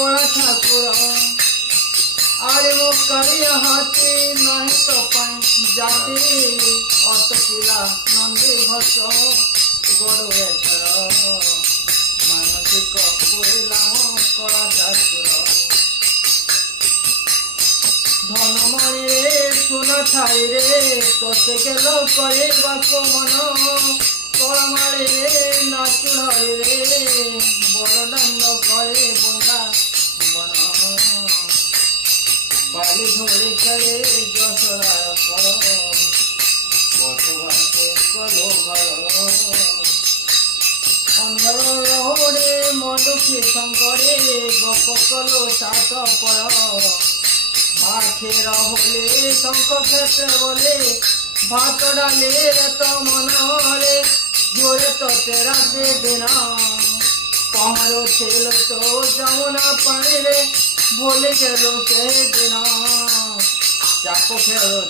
कला ठाकुर आरे मो कालिया हाथी नहीं तो पाई जाते अटकिला नंदी घस गड़े मानसिक पुरिलाम कला ठाकुर धनमणि रे सुन थाई रे तोते गेल करे बाको मन कलमाड़ी रे नाचुड़ाई रे बड़दांड करे बंदा बन बाली धोड़ी करे जसरा कर बसवासे कलो घर अंधर रहोड़े मधुखी शंकरे गप कलो सात पर माखेरा होले शंख खेते बोले भात डाले तो मनरे जोरे तो तेरा दे देना पहाड़ो तेल तो जमुना पानी रे भूल गेलो से देना चाको खेलो